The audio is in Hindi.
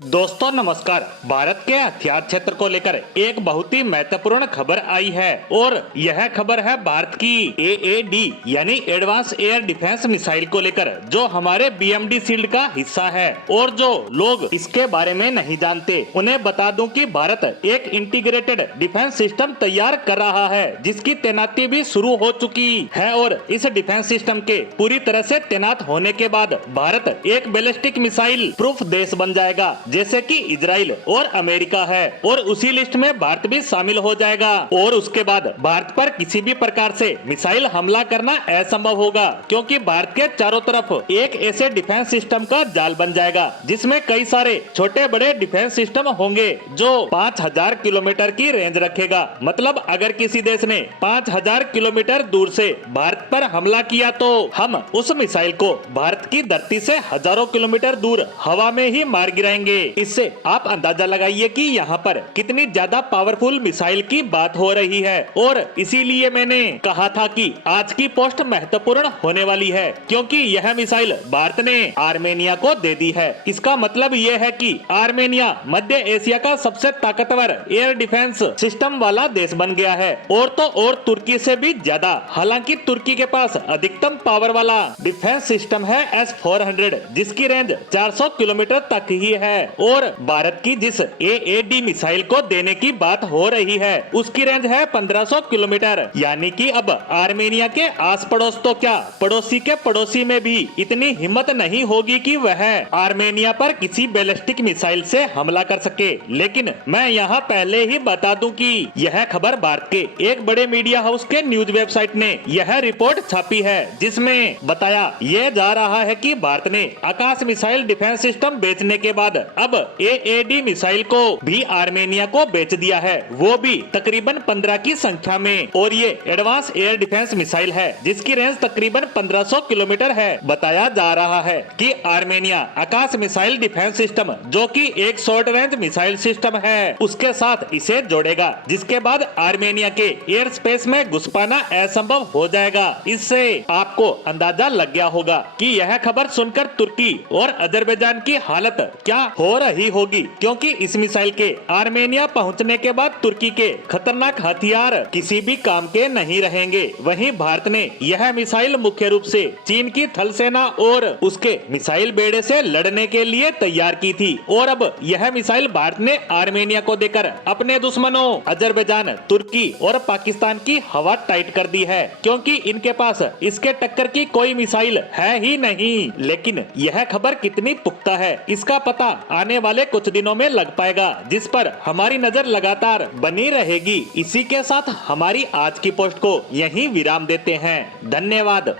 दोस्तों नमस्कार। भारत के हथियार क्षेत्र को लेकर एक बहुत ही महत्वपूर्ण खबर आई है और यह खबर है भारत की AAD यानी एडवांस एयर डिफेंस मिसाइल को लेकर, जो हमारे BMD शील्ड का हिस्सा है। और जो लोग इसके बारे में नहीं जानते उन्हें बता दूं कि भारत एक इंटीग्रेटेड डिफेंस सिस्टम तैयार कर रहा है, जिसकी तैनाती भी शुरू हो चुकी है। और इस डिफेंस सिस्टम के पूरी तरह से तैनात होने के बाद भारत एक बैलिस्टिक मिसाइल प्रूफ देश बन जाएगा, जैसे कि इजराइल और अमेरिका है। और उसी लिस्ट में भारत भी शामिल हो जाएगा। और उसके बाद भारत पर किसी भी प्रकार से मिसाइल हमला करना असंभव होगा, क्योंकि भारत के चारों तरफ एक ऐसे डिफेंस सिस्टम का जाल बन जाएगा, जिसमें कई सारे छोटे बड़े डिफेंस सिस्टम होंगे, जो 5000 किलोमीटर की रेंज रखेगा। मतलब अगर किसी देश ने 5000 किलोमीटर दूर से भारत पर हमला किया, तो हम उस मिसाइल को भारत की धरती से हजारों किलोमीटर दूर हवा में ही मार गिराएंगे। इससे आप अंदाजा लगाइए कि यहाँ पर कितनी ज्यादा पावरफुल मिसाइल की बात हो रही है। और इसीलिए मैंने कहा था कि आज की पोस्ट महत्वपूर्ण होने वाली है, क्योंकि यह मिसाइल भारत ने आर्मेनिया को दे दी है। इसका मतलब यह है कि आर्मेनिया मध्य एशिया का सबसे ताकतवर एयर डिफेंस सिस्टम वाला देश बन गया है। और तो और तुर्की से भी ज्यादा। हालांकि तुर्की के पास अधिकतम पावर वाला डिफेंस सिस्टम है S-400, जिसकी रेंज 400 किलोमीटर तक ही है। और भारत की जिस AAD मिसाइल को देने की बात हो रही है, उसकी रेंज है 1500 किलोमीटर। यानी कि अब आर्मेनिया के आस पड़ोस तो क्या, पड़ोसी के पड़ोसी में भी इतनी हिम्मत नहीं होगी कि वह आर्मेनिया पर किसी बैलिस्टिक मिसाइल से हमला कर सके। लेकिन मैं यहाँ पहले ही बता दूं कि यह खबर भारत के एक बड़े मीडिया हाउस के न्यूज वेबसाइट ने यह रिपोर्ट छापी है, जिसमें बताया यह जा रहा है कि भारत ने आकाश मिसाइल डिफेंस सिस्टम बेचने के बाद अब AAD मिसाइल को भी आर्मेनिया को बेच दिया है, वो भी तकरीबन 15 की संख्या में। और ये एडवांस एयर डिफेंस मिसाइल है, जिसकी रेंज तकरीबन 1500 किलोमीटर है। बताया जा रहा है कि आर्मेनिया आकाश मिसाइल डिफेंस सिस्टम, जो कि एक शॉर्ट रेंज मिसाइल सिस्टम है, उसके साथ इसे जोड़ेगा, जिसके बाद आर्मेनिया के एयर स्पेस में घुस पाना असंभव हो जाएगा। इससे आपको अंदाजा लग गया होगा कि यह खबर सुनकर तुर्की और अजरबैजान की हालत क्या हो रही होगी, क्योंकि इस मिसाइल के आर्मेनिया पहुंचने के बाद तुर्की के खतरनाक हथियार किसी भी काम के नहीं रहेंगे। वहीं भारत ने यह मिसाइल मुख्य रूप से चीन की थल सेना और उसके मिसाइल बेड़े से लड़ने के लिए तैयार की थी। और अब यह मिसाइल भारत ने आर्मेनिया को देकर अपने दुश्मनों अजरबैजान, तुर्की और पाकिस्तान की हवा टाइट कर दी है, क्योंकि इनके पास इसके टक्कर की कोई मिसाइल है ही नहीं। लेकिन यह खबर कितनी पुख्ता है, इसका पता आने वाले कुछ दिनों में लग पाएगा, जिस पर हमारी नजर लगातार बनी रहेगी। इसी के साथ हमारी आज की पोस्ट को यहीं विराम देते हैं। धन्यवाद।